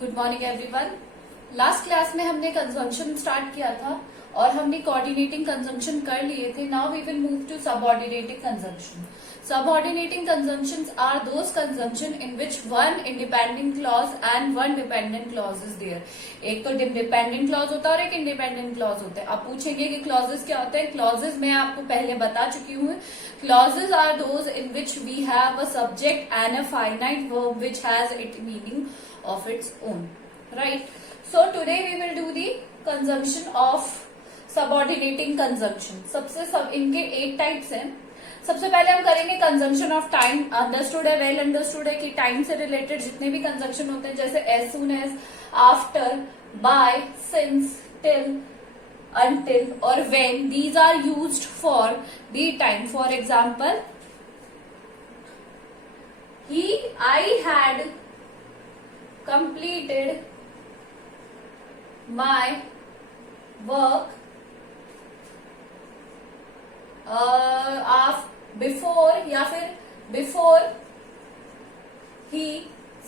Good morning everyone. Last class में हमने consumption start किया था और हमने कोऑर्डिनेटिंग कंजम्पशन कर लिए थे। Now we will move to subordinating conjunction. Subordinating conjunctions are those conjunction in which one independent clause and one dependent clause is there. एक तो डिपेंडेंट क्लॉज होता है और एक इंडिपेंडेंट क्लॉज होता है। आप पूछेंगे कि क्लॉजेस क्या होते हैं। क्लॉजेस मैं आपको पहले बता चुकी हूँ। Clauses are those in which we have a subject and a finite verb which has it meaning of its own, right? So today we will do the consumption of subordinating consumption. इनके 8 types हैं। सबसे पहले हम करेंगे consumption of time. Understood है, well understood है कि time से रिलेटेड जितने भी कंजम्पशन होते हैं जैसे as soon as, after, by, since, till, until और when, these are used for the time. For example, I had completed my work before या फिर before he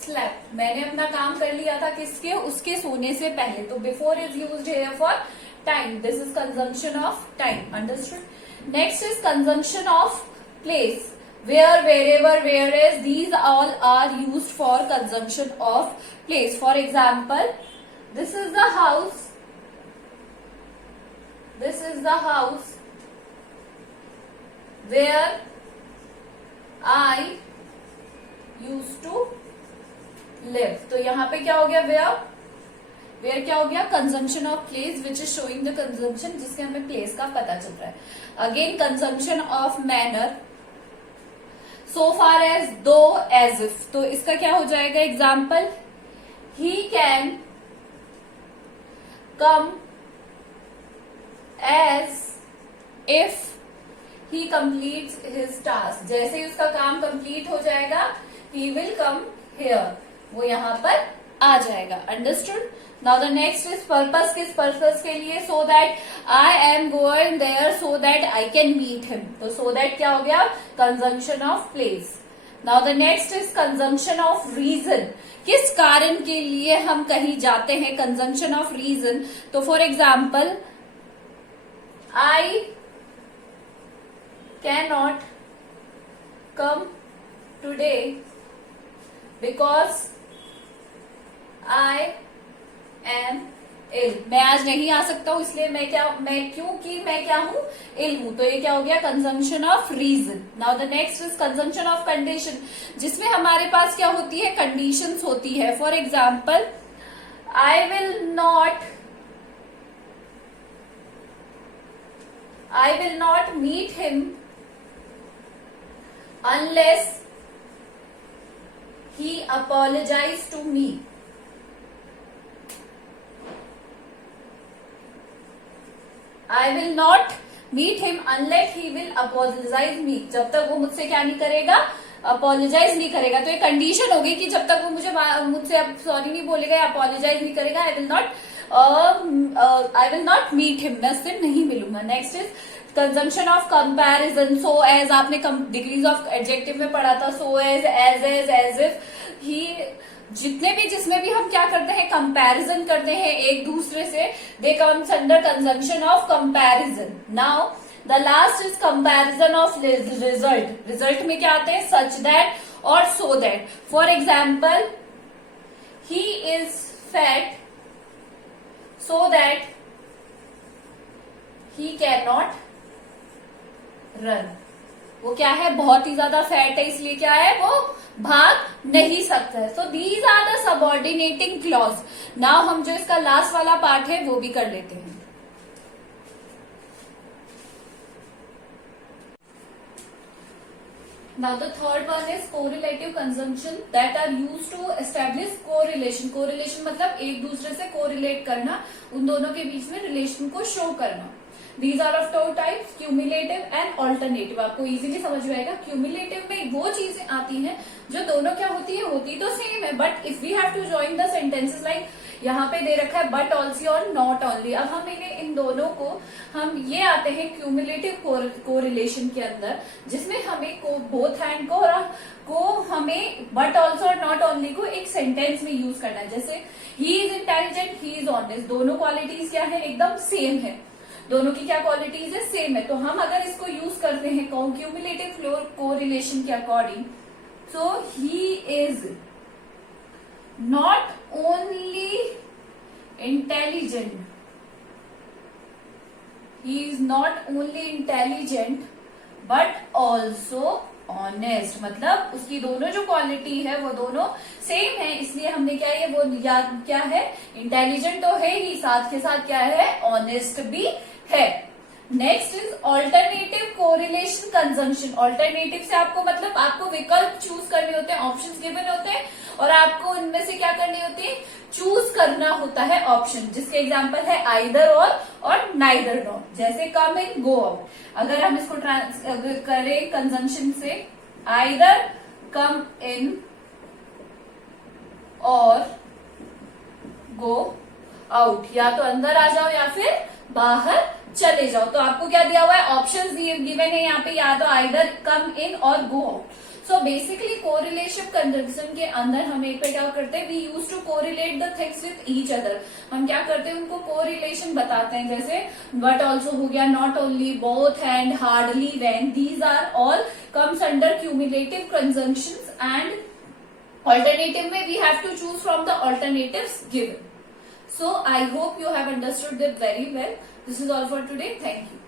slept। मैंने अपना काम कर लिया था किसके, उसके सोने से पहले। तो before is used here for time. This is consumption of time. Understood? Next is consumption of place. Where, wherever, whereas, these all are used for consumption of place. For example, this is the house. This is the house where I used to live. तो यहाँ पे क्या हो गया? where क्या हो गया? Consumption of place which is showing the consumption, जिसके हमें प्लेस का पता चल रहा है। Again consumption of manner, so far as, though, as if। तो इसका क्या हो जाएगा? Example, he can come as if he completes his task। जैसे ही उसका काम कंप्लीट हो जाएगा he will come here, वो यहां पर आ जाएगा। Understood? Now the next is purpose. किस पर्पस के लिए? So that I am going there so that I can meet him. तो सो दैट क्या हो गया? Consumption of place. Now the next is consumption of reason. किस कारण के लिए हम कहीं जाते हैं? Consumption of reason. तो for example, I can not come today because I am ill. मैं आज नहीं आ सकता हूं इसलिए क्योंकि मैं क्या हूं? इल हूं। तो ये क्या हो गया? Consumption of reason. Now the next is consumption of condition, जिसमें हमारे पास क्या होती है? कंडीशंस होती है। For example, I will not meet him unless he apologise to me. I will not meet him unless he will apologize me। जब तक वो मुझसे क्या नहीं करेगा? अपोलोजाइज नहीं करेगा। तो ये कंडीशन होगी कि जब तक वो मुझसे सॉरी नहीं बोलेगा या अपोलोजाइज नहीं करेगा, I will not meet him, मैं उससे नहीं मिलूंगा। Next is consumption of comparison. So as, आपने डिग्रीज ऑफ एडजेक्टिव में पढ़ा था। सो एज इफ, ही, जिसमें भी हम क्या करते हैं? कंपैरिजन करते हैं एक दूसरे से, they comes under consumption of comparison. Now the last is comparison of result. Result में क्या आते हैं? सच दैट और so that. For example, he is fat so that he can not run. वो क्या है? बहुत ही ज्यादा फैट है, इसलिए क्या है? वो भाग नहीं सकता है। So these are the subordinating clause. Now हम जो इसका लास्ट वाला पार्ट है वो भी कर लेते हैं। Now the third one is correlative conjunction that are used to establish correlation. Correlation मतलब एक दूसरे से कोरिलेट करना, उन दोनों के बीच में रिलेशन को शो करना। These are of two types, cumulative and alternative। आपको इजीली समझ में आएगा। क्यूमुलेटिव में वो चीजें आती हैं जो दोनों क्या होती तो सेम है, but if we have to join the sentences like यहाँ पे दे रखा है बट ऑल्सो और नॉट ओनली। अब हम इन दोनों को हम ये आते हैं क्यूमुलेटिव कोरिलेशन के अंदर, जिसमें हमें बोथ हैंड को हमें बट ऑल्सो और नॉट ओनली को एक सेंटेंस में यूज करना है। जैसे he is intelligent, he is honest, दोनों क्वालिटीज क्या है, एकदम सेम है, दोनों की क्या क्वालिटीज है, सेम है। तो हम अगर इसको यूज करते हैं क्यूमुलेटिव कोरिलेशन के according, so he is not only intelligent, he is not only intelligent but also honest, मतलब उसकी दोनों जो क्वालिटी है वो दोनों सेम है, इसलिए हमने क्या है वो याद क्या है, इंटेलिजेंट तो है ही, साथ के साथ क्या है, ऑनेस्ट भी है। Next is alternative correlation consumption. Alternative से आपको मतलब आपको विकल्प चूज करने होते हैं, ऑप्शंस गिवन होते हैं और आपको इनमें से क्या करनी होती है, चूज करना होता है ऑप्शन, जिसके एग्जांपल है आइदर और नाइदर नॉट। जैसे कम इन, गो आउट, अगर हम इसको करें कंजम्पशन से, आइदर कम इन और गो आउट, या तो अंदर आ जाओ या फिर बाहर चले जाओ। तो आपको क्या दिया हुआ है, ऑप्शंस गिवन है यहाँ पे, या तो आइदर कम इन और go out. So basically correlation conjunction के अंदर हम एक पे क्या करते हैं, we use to correlate the things with each other. हम क्या करते हैं, उनको कोरिलेशन बताते हैं, जैसे बट ऑल्सो हो गया, not only, both and, hardly, when, these are all comes under cumulative conjunctions and alternative में we have to choose from the alternatives given. So I hope you have understood it very well. This is all for today. Thank you.